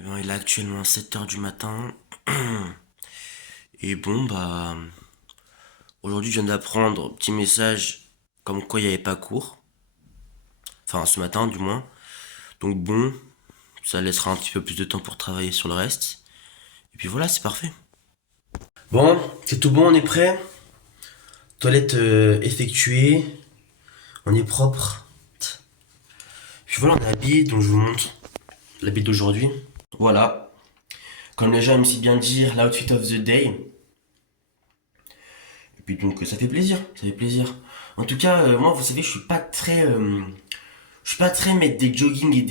Eh ben, il est actuellement 7 heures du matin. Et bon, bah. Aujourd'hui, je viens d'apprendre, petit message, comme quoi il n'y avait pas cours. Enfin, ce matin, du moins. Donc bon, ça laissera un petit peu plus de temps pour travailler sur le reste. Et puis voilà, c'est parfait. Bon, c'est tout bon, on est prêt. Toilette effectuée. On est propre. Puis voilà, on est habillé, donc je vous montre l'habit d'aujourd'hui. Voilà. Comme les gens aiment si bien dire, l'outfit of the day. Et puis donc ça fait plaisir, ça fait plaisir. En tout cas, moi vous savez, je suis pas très mettre des jogging et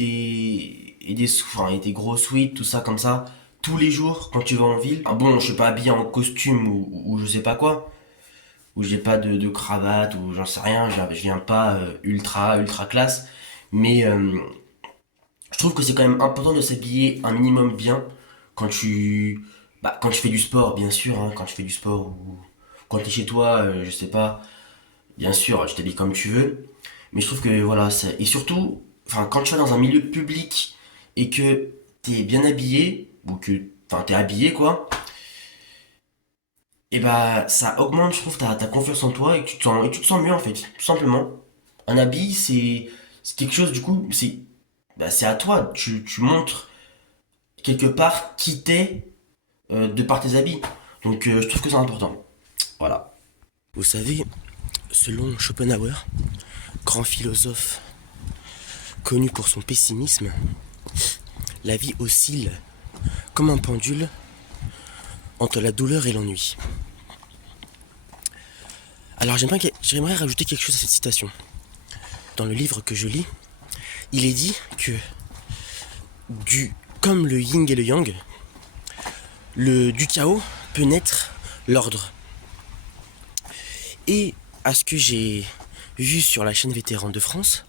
des gros sweats, tout ça comme ça, tous les jours quand tu vas en ville. Ah bon, je suis pas habillé en costume ou je sais pas quoi, ou j'ai pas de cravate ou j'en sais rien, je viens pas ultra classe, mais je trouve que c'est quand même important de s'habiller un minimum bien quand quand tu fais du sport, bien sûr, hein, quand tu fais du sport ou quand t'es chez toi, je sais pas, bien sûr, tu t'habilles comme tu veux, mais je trouve que voilà, et surtout, enfin, quand tu vas dans un milieu public et que t'es bien habillé, ou que, enfin, t'es habillé quoi, et bah, ça augmente, je trouve, ta confiance en toi et tu te sens mieux en fait, tout simplement. Un habit, c'est quelque chose, du coup, c'est à toi, tu montres quelque part qui t'es de par tes habits. Donc, je trouve que c'est important. Voilà. Vous savez, selon Schopenhauer, grand philosophe connu pour son pessimisme, la vie oscille comme un pendule entre la douleur et l'ennui. Alors j'aimerais rajouter quelque chose à cette citation. Dans le livre que je lis, il est dit que comme le yin et le yang, du chaos peut naître l'ordre. Et à ce que j'ai vu sur la chaîne Vétérans de France,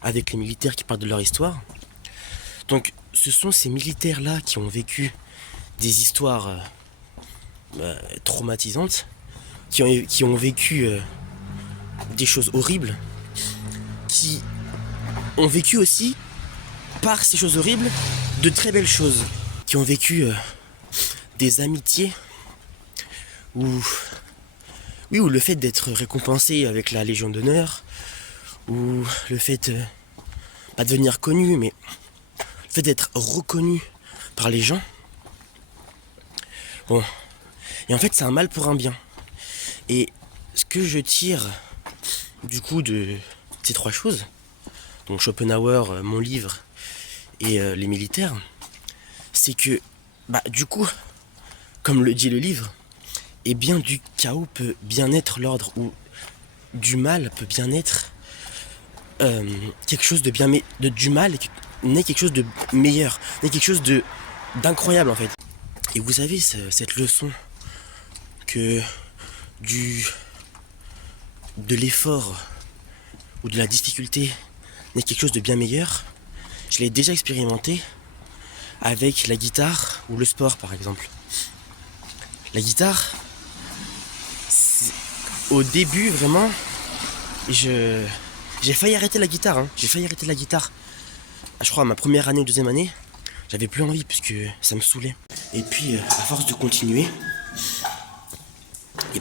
avec les militaires qui parlent de leur histoire, donc ce sont ces militaires-là qui ont vécu des histoires traumatisantes, qui ont vécu des choses horribles, qui ont vécu aussi, par ces choses horribles, de très belles choses, qui ont vécu des amitiés où, oui, où le fait d'être récompensé avec la Légion d'honneur, ou le fait, pas de devenir connu, mais le fait d'être reconnu par les gens, bon, et en fait c'est un mal pour un bien. Et ce que je tire du coup de ces trois choses, donc Schopenhauer, mon livre et les militaires, c'est que, du coup, comme le dit le livre, eh bien du chaos peut bien être l'ordre, ou du mal peut bien être quelque chose de bien, du mal naît quelque chose de meilleur, naît quelque chose d'incroyable en fait. Et vous savez cette leçon que du de l'effort ou de la difficulté naît quelque chose de bien meilleur, je l'ai déjà expérimenté avec la guitare ou le sport par exemple. La guitare, au début vraiment, j'ai failli arrêter la guitare, hein. J'ai failli arrêter la guitare. Je crois à ma première année ou deuxième année, j'avais plus envie puisque ça me saoulait. Et puis à force de continuer, et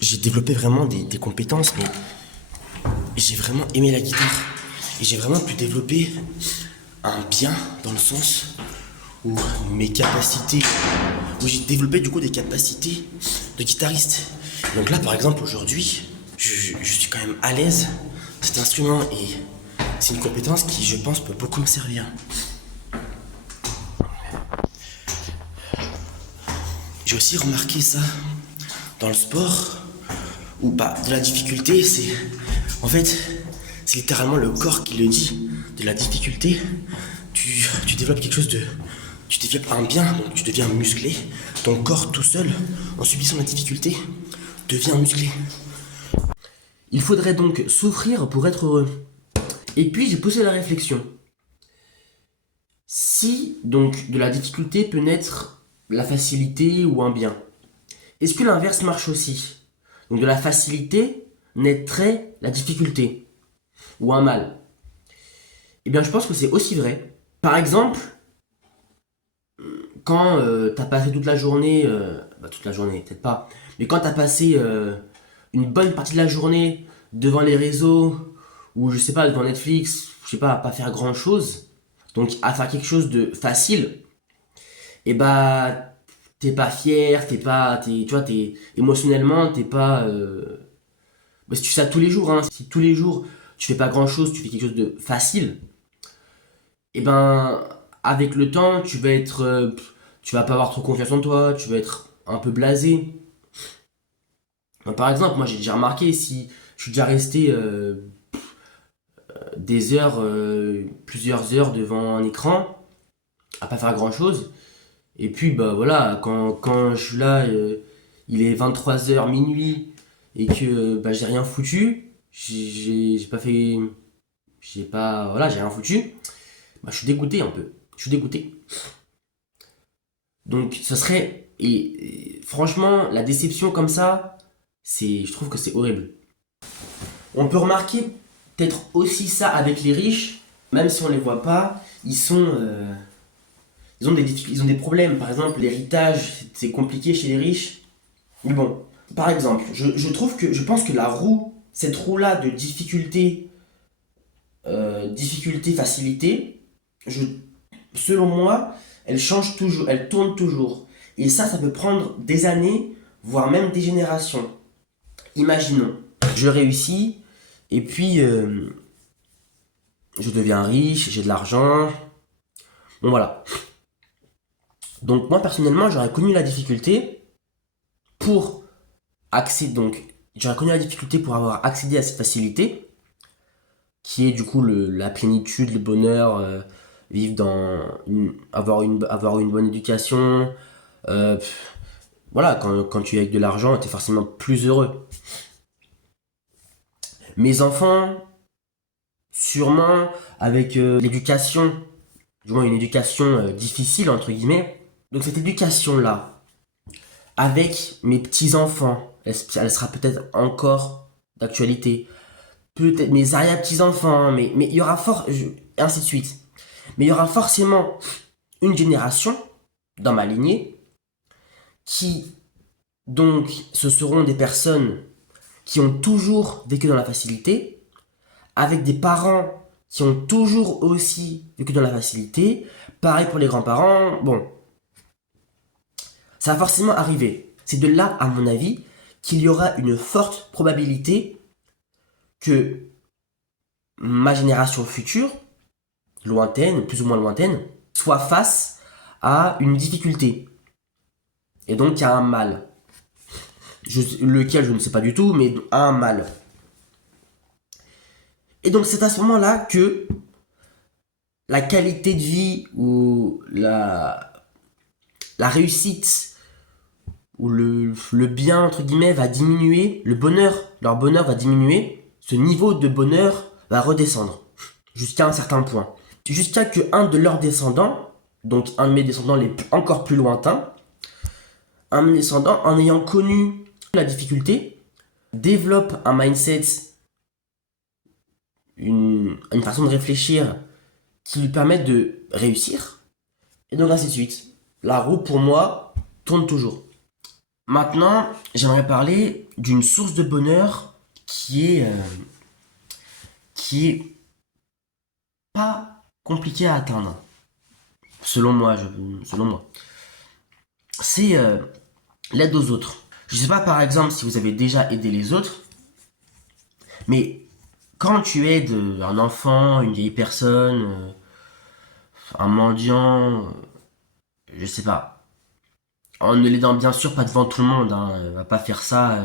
j'ai développé vraiment des compétences, mais j'ai vraiment aimé la guitare. Et j'ai vraiment pu développer un bien dans le sens où mes capacités, où j'ai développé du coup des capacités de guitariste. Donc là par exemple aujourd'hui, je suis quand même à l'aise cet instrument et c'est une compétence qui je pense peut beaucoup me servir. J'ai aussi remarqué ça dans le sport où de la difficulté, en fait c'est littéralement le corps qui le dit. De la difficulté, tu développes quelque chose de, tu développes un bien, donc tu deviens musclé. Ton corps tout seul, en subissant la difficulté, devient musclé. Il faudrait donc souffrir pour être heureux. Et puis j'ai poussé la réflexion. Si donc de la difficulté peut naître la facilité ou un bien, est-ce que l'inverse marche aussi? Donc de la facilité naîtrait la difficulté ou un mal. Eh bien je pense que c'est aussi vrai. Par exemple, quand t'as passé toute la journée, toute la journée, peut-être pas, mais quand t'as passé une bonne partie de la journée devant les réseaux, ou je sais pas, devant Netflix, je sais pas, à pas faire grand chose, donc à faire quelque chose de facile, et bah t'es pas fier, tu vois, t'es émotionnellement, t'es pas, si tu fais ça tous les jours, hein, si tous les jours tu fais pas grand chose, tu fais quelque chose de facile, et ben avec le temps tu vas être, tu vas pas avoir trop confiance en toi, tu vas être un peu blasé. Par exemple, moi j'ai déjà remarqué, si je suis déjà resté des heures, plusieurs heures devant un écran, à pas faire grand chose, et puis bah voilà, quand je suis là, il est 23 heures minuit, et que bah, j'ai rien foutu, j'ai pas fait. J'ai pas. Voilà, j'ai rien foutu, bah, je suis dégoûté un peu. Je suis dégoûté. Donc ce serait. Et franchement, la déception comme ça, je trouve que c'est horrible. On peut remarquer peut-être aussi ça avec les riches, même si on les voit pas, ils ont des problèmes. Par exemple, l'héritage, c'est compliqué chez les riches. Mais bon, par exemple, je pense que la roue, cette roue-là de difficulté, difficulté, facilité, je, selon moi, elle change toujours, elle tourne toujours. Et ça peut prendre des années, voire même des générations. Imaginons, je réussis, et puis je deviens riche, j'ai de l'argent. Bon voilà. Donc moi personnellement, j'aurais connu la difficulté pour accéder. Donc j'aurais connu la difficulté pour avoir accédé à cette facilité, qui est du coup la plénitude, le bonheur, vivre avoir une bonne éducation. Voilà, quand tu es avec de l'argent, tu es forcément plus heureux. Mes enfants, sûrement avec l'éducation, du moins une éducation difficile entre guillemets. Donc cette éducation-là, avec mes petits-enfants, elle sera peut-être encore d'actualité. Peut-être mes arrière-petits-enfants, mais il y aura ainsi de suite. Mais il y aura forcément une génération dans ma lignée qui, donc, ce seront des personnes qui ont toujours vécu dans la facilité, avec des parents qui ont toujours aussi vécu dans la facilité. Pareil pour les grands-parents. Bon, ça va forcément arriver. C'est de là, à mon avis, qu'il y aura une forte probabilité que ma génération future, lointaine, plus ou moins lointaine, soit face à une difficulté. Et donc à un mal. Lequel je ne sais pas du tout, mais à un mal. Et donc c'est à ce moment-là que la qualité de vie ou la réussite ou le bien, entre guillemets, va diminuer, leur bonheur va diminuer, ce niveau de bonheur va redescendre jusqu'à un certain point. Jusqu'à que un de leurs descendants, donc un de mes descendants encore plus lointains, un de mes descendants, en ayant connu la difficulté, développe un mindset, une façon de réfléchir qui lui permet de réussir, et donc ainsi de suite. La roue, pour moi, tourne toujours. Maintenant, j'aimerais parler d'une source de bonheur qui est pas compliquée à atteindre, selon moi. Selon moi, c'est l'aide aux autres. Je sais pas par exemple si vous avez déjà aidé les autres, mais quand tu aides un enfant, une vieille personne, un mendiant, je sais pas, en ne l'aidant bien sûr pas devant tout le monde, hein, va pas faire ça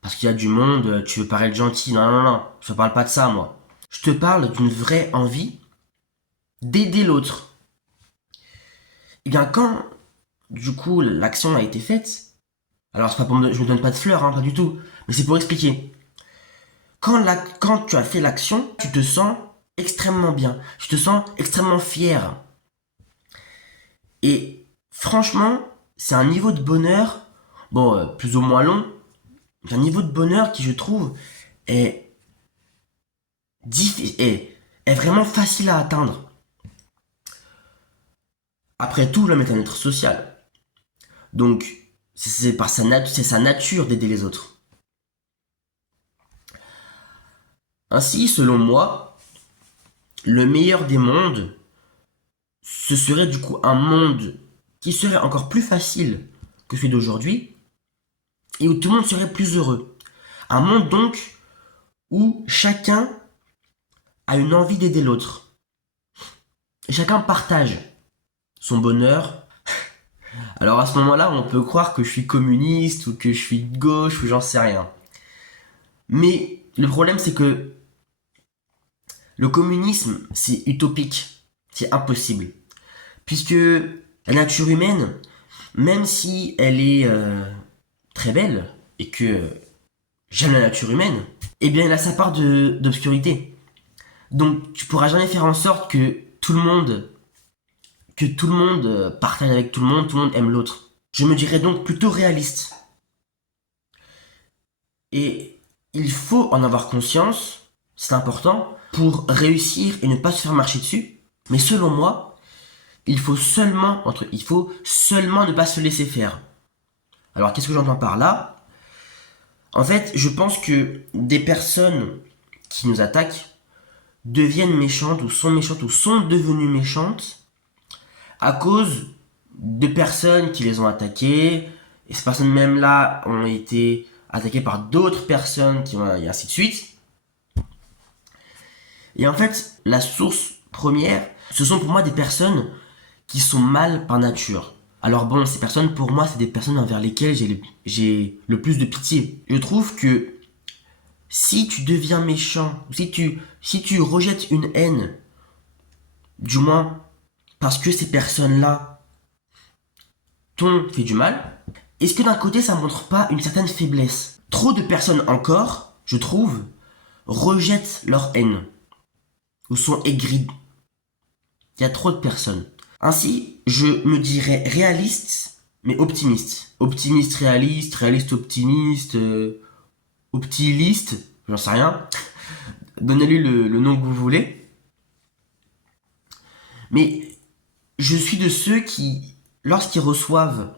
parce qu'il y a du monde, tu veux paraître gentil, non, non, non, je te parle pas de ça, moi. Je te parle d'une vraie envie d'aider l'autre. Et bien quand, du coup, l'action a été faite, alors c'est pas je me donne pas de fleurs, hein, pas du tout, mais c'est pour expliquer. Quand tu as fait l'action, tu te sens extrêmement bien, tu te sens extrêmement fier. Et franchement, c'est un niveau de bonheur, bon, plus ou moins long, un niveau de bonheur qui, je trouve, est est vraiment facile à atteindre. Après tout, l'homme est un être social. Donc, c'est sa nature d'aider les autres. Ainsi, selon moi, le meilleur des mondes, ce serait du coup un monde qui serait encore plus facile que celui d'aujourd'hui et où tout le monde serait plus heureux. Un monde donc où chacun a une envie d'aider l'autre. Et chacun partage son bonheur. Alors à ce moment-là, on peut croire que je suis communiste ou que je suis de gauche ou j'en sais rien. Mais le problème, c'est que le communisme, c'est utopique, c'est impossible. Puisque la nature humaine, même si elle est très belle et que j'aime la nature humaine, eh bien elle a sa part d'obscurité. Donc tu pourras jamais faire en sorte que tout le monde partage avec tout le monde aime l'autre. Je me dirais donc plutôt réaliste. Et il faut en avoir conscience, c'est important, pour réussir et ne pas se faire marcher dessus. Mais selon moi, il faut seulement ne pas se laisser faire. Alors qu'est-ce que j'entends par là? En fait, je pense que des personnes qui nous attaquent deviennent méchantes ou sont devenues méchantes à cause de personnes qui les ont attaquées, et ces personnes même là ont été attaquées par d'autres personnes et ainsi de suite. Et en fait, la source première, ce sont pour moi des personnes qui sont mal par nature. Alors bon, ces personnes, pour moi, c'est des personnes envers lesquelles j'ai le plus de pitié. Je trouve que si tu deviens méchant, si tu rejettes une haine, du moins parce que ces personnes-là t'ont fait du mal, est-ce que d'un côté, ça montre pas une certaine faiblesse? Trop de personnes encore, je trouve, rejettent leur haine ou sont aigries. Il y a trop de personnes. Ainsi, je me dirais réaliste, mais optimiste. Optimiste, réaliste, réaliste, optimiste, optiliste, j'en sais rien. Donnez-lui le nom que vous voulez. Mais je suis de ceux qui, lorsqu'ils reçoivent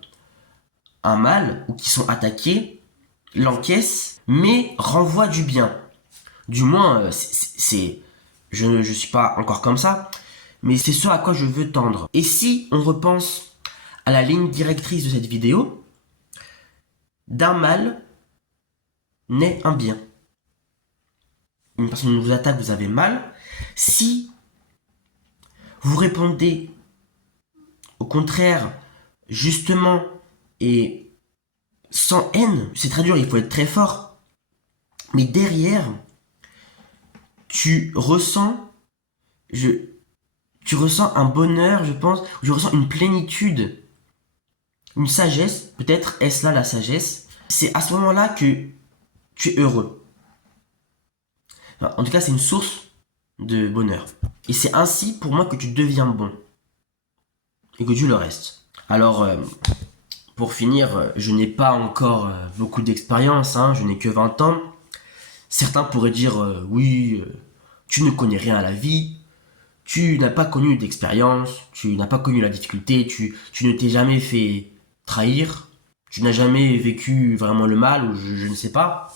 un mal ou qui sont attaqués, l'encaissent, mais renvoient du bien. Du moins, je ne suis pas encore comme ça, mais c'est ce à quoi je veux tendre. Et si on repense à la ligne directrice de cette vidéo, d'un mal naît un bien. Une personne vous attaque, vous avez mal. Si vous répondez au contraire, justement, et sans haine, c'est très dur, il faut être très fort. Mais derrière, tu ressens, tu ressens un bonheur, je pense, tu ressens une plénitude, une sagesse, peut-être est-ce là la sagesse. C'est à ce moment-là que tu es heureux. Enfin, en tout cas, c'est une source de bonheur. Et c'est ainsi pour moi que tu deviens bon. Et que tu le restes. Alors, pour finir, je n'ai pas encore beaucoup d'expérience, hein, je n'ai que 20 ans. Certains pourraient dire, oui, tu ne connais rien à la vie, tu n'as pas connu d'expérience, tu n'as pas connu la difficulté, tu ne t'es jamais fait trahir, tu n'as jamais vécu vraiment le mal, ou je ne sais pas.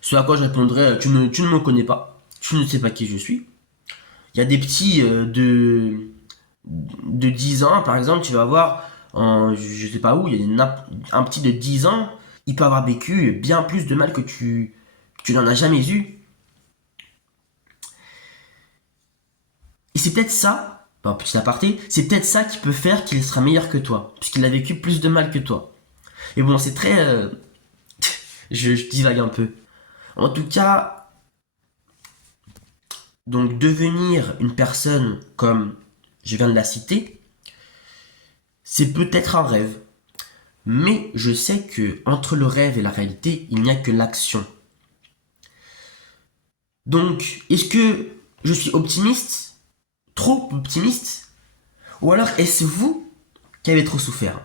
Ce à quoi je répondrais, tu ne me connais pas, tu ne sais pas qui je suis. Il y a des petits de 10 ans, par exemple, tu vas voir, je sais pas où, il y a un petit de 10 ans, il peut avoir vécu bien plus de mal que tu n'en as jamais eu. Et c'est peut-être ça, petit aparté, c'est peut-être ça qui peut faire qu'il sera meilleur que toi, puisqu'il a vécu plus de mal que toi. Et bon, c'est très... je divague un peu. En tout cas, donc devenir une personne comme je viens de la citer, c'est peut-être un rêve. Mais je sais que entre le rêve et la réalité, il n'y a que l'action. Donc, est-ce que je suis optimiste? Trop optimiste? Ou alors est-ce vous qui avez trop souffert?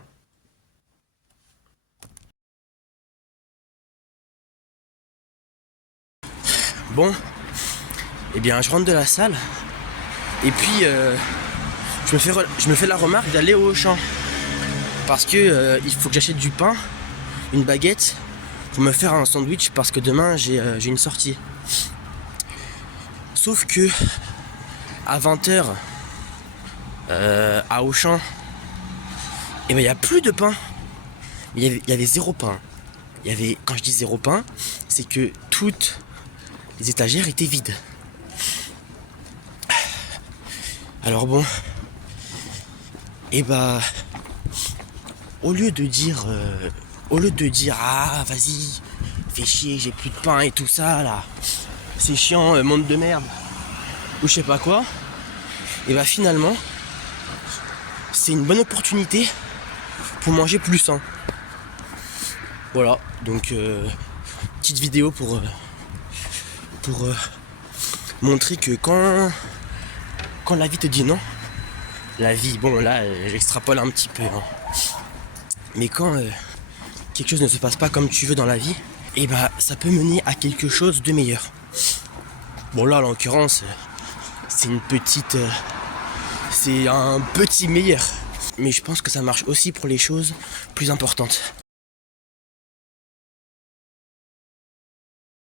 Bon, eh bien je rentre de la salle et puis je me fais la remarque d'aller au Auchan. Parce que il faut que j'achète du pain, une baguette, pour me faire un sandwich parce que demain j'ai une sortie. Sauf que à 20h à Auchan, et ben il n'y a plus de pain. Il y avait zéro pain. Quand je dis zéro pain, c'est que toutes les étagères étaient vides. Alors bon, et bah au lieu de dire ah vas-y, fais chier, j'ai plus de pain et tout ça là, c'est chiant, monde de merde, ou je sais pas quoi, et bah finalement c'est une bonne opportunité pour manger plus sain. Voilà, donc petite vidéo pour montrer que quand la vie te dit non, la vie, bon là j'extrapole un petit peu, hein. Mais quand quelque chose ne se passe pas comme tu veux dans la vie, et bah ça peut mener à quelque chose de meilleur. Bon là en l'occurrence c'est un petit meilleur. Mais je pense que ça marche aussi pour les choses plus importantes.